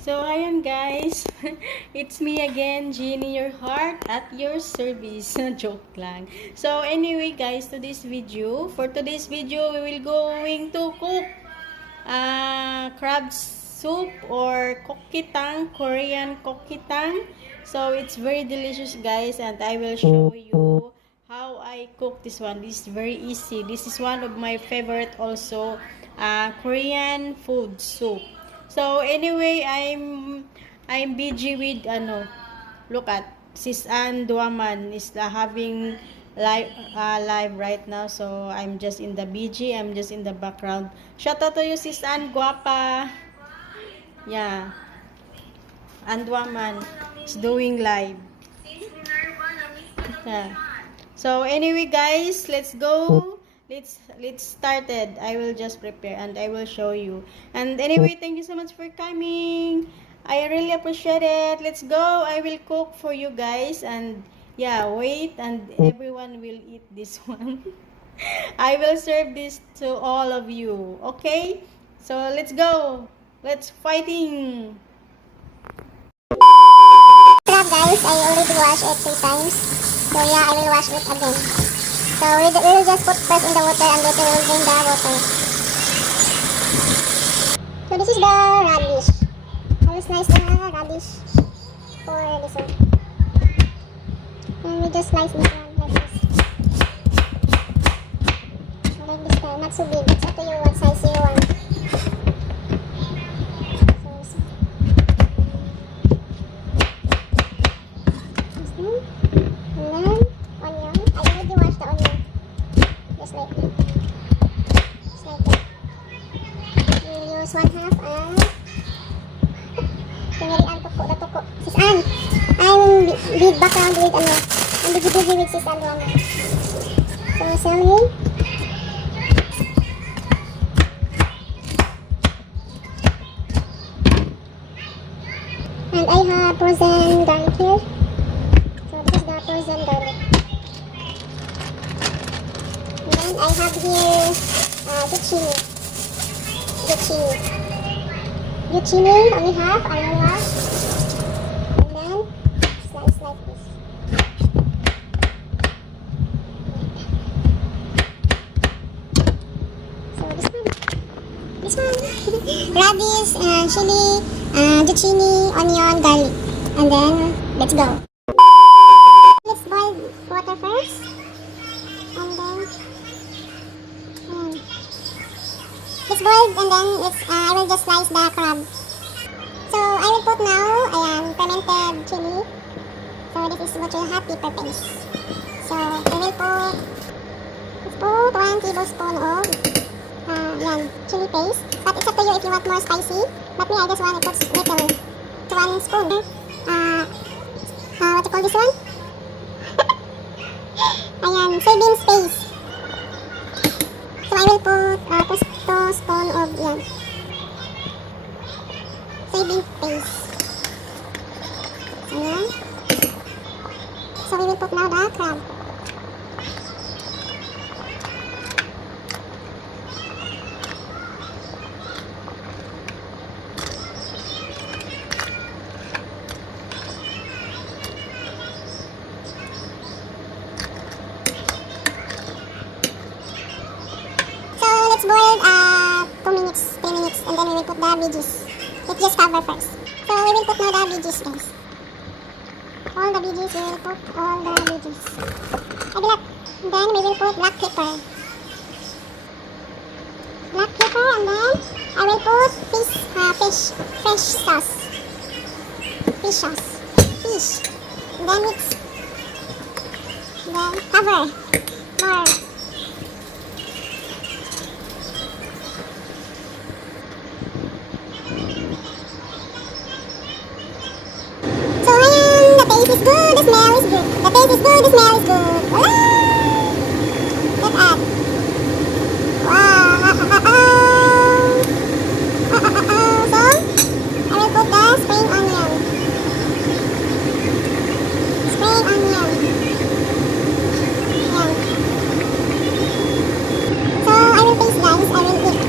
So, ayan guys. It's me again, Jeannie, your heart at your service. Joke lang. So, anyway guys, for today's video, we will going to cook crab soup or kokitang, Korean kokitang. So, it's very delicious guys, and I will show you how I cook this one. This is very easy. This is one of my favorite also Korean food soup. So anyway, I'm busy with look at Sis Ann Duaman is having live right now. So I'm just in the BG, I'm just in the background. Shout out to you, Sis Ann, guapa. Yeah. Ann Duaman is doing live. Yeah. So anyway guys, let's go. Let's start it. I will just prepare and I will show you. And anyway, thank you so much for coming. I really appreciate it. Let's go. I will cook for you guys, and yeah, wait, and everyone will eat this one. I will serve this to all of you. Okay? So let's go. Let's fighting. Crab guys, I already washed it 3 times. So yeah, I will wash it again. So we will just put first in the water and later we will drain the water. So this is the radish. I will slice the radish for this one. And we just slice this one like this. Like this time, not so big. It's up to you what size you want. Use 1/2 and pinarian tuko. Sis Ann, I'm big background with I'm busy with Sis Ann one. So celery. And I have frozen garlic here. So this is the frozen garlic. And then I have here zucchini. Zucchini, only half, I will wash. And then slice like this. So this one. Radish, chili, zucchini, onion, garlic. And then let's go. Let's boil water first. And then it's boiled, and then I will just slice the crab. So I will put now fermented chili. So this is what you have pepper paste. So I will put 1 tablespoon of chili paste. But it's up to you if you want more spicy. But me, I just want to put little. 1 spoon. What you call this one? Soybean paste. So I will put 2 spoons of soybean paste. Ayan. So we will put now the crab. Let's boil 2 minutes, 3 minutes, and then we will put the veggies. Let's just cover first. So we will put now the veggies, guys. All the veggies, we will put all the veggies. Then we will put black pepper. Black pepper, and then I will put fresh sauce. Fish sauce. Fish. And then mix. Then cover. More. Is good, the smell is good. The taste is good, the smell is good. Let's add. Wow. So, I will put the spring onion. Spring onion. Ayan. So, I will taste guys. I will eat.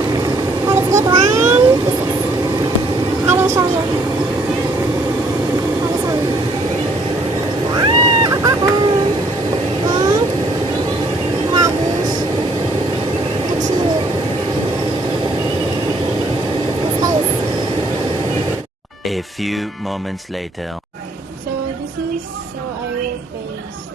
So, let's get 1 pieces. I will show you. A few moments later. So this is how I will paste.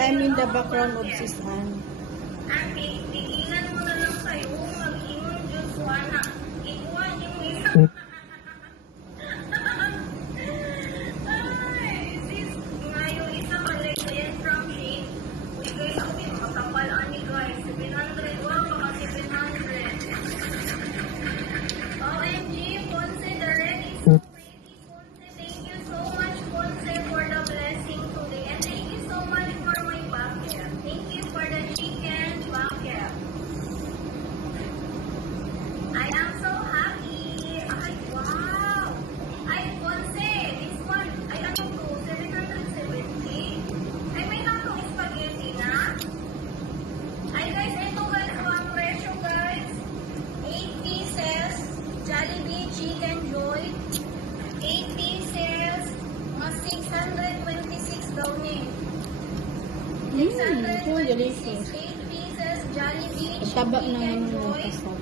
I'm in the background of Sisan. Pigilan mo na lang kayo, mag-ingon Diyos wana. Ikuha niyo mo isa. Ay, sis, ngayon isa balik yan from Shane. Uy guys, okay, makapalaan ni guys. 700, wow, baka 700. OMG, Ponce, the red is so pretty. Ponce, thank you so much, Ponce, for the blessing today. And thank you so much for my bucket. Thank you for the chicken bucket. I am so happy. Ay, wow. Ay, Ponce, this one, ay ano to, 770. Ay, may tatlong spaghetti na. Ay, guys, ito guys, ang presyo guys. 8 pieces, Jollibee Chicken Joy. 8 pieces, mas 626 daw ni. So delicious. 8 pieces, Jollibee Ang taba Chicken naman ng Joy. kasal.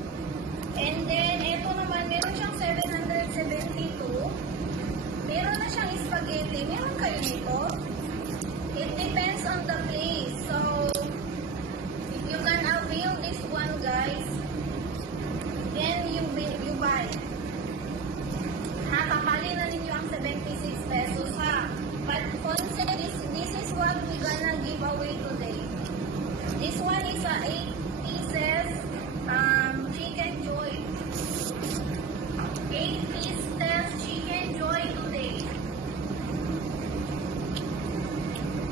And then, ito naman, meron siyang 772. Meron na siyang spaghetti. Meron kayo nito? It depends on the place. So, if you can avail this one, guys, then you buy. Ha, papali na ninyo ang 76 pesos, ha? But, Ponce, this is what we gonna give away today. This one is a 8 pieces chicken joy. 8 pieces chicken joy today.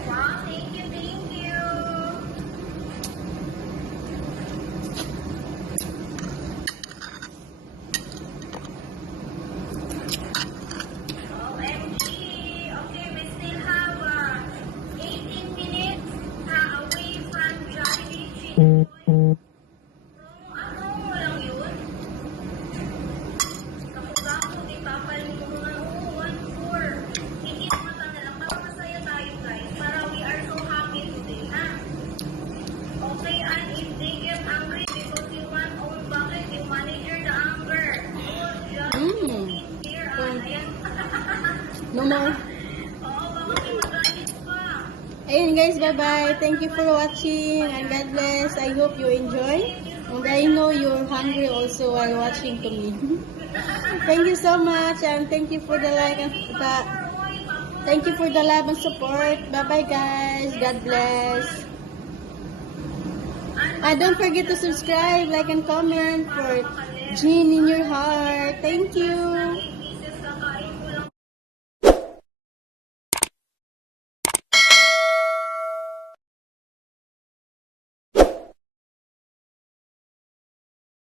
Wow, thank you, thank you. OMG. Okay, we still have 18 minutes away from Jollibee Chicken Joy. Ano mo lang yun? Kapo-gapo, di papal mo mga 1-4. Higit mata na lang para masaya tayo guys. Para we are so happy today, ha? Okay, and if they get angry because you want own bucket, you manager the anger. Oh, just in here, ayan. No more. Oo, baka may magalit pa. Ayun guys, bye-bye. Thank you for watching and God bless. I hope you enjoy. And I know you're hungry also while watching to me. Thank you so much and thank you for the like and thank you for the love and support. Bye-bye guys. God bless. Don't forget to subscribe, like and comment for Jean in your heart. Thank you.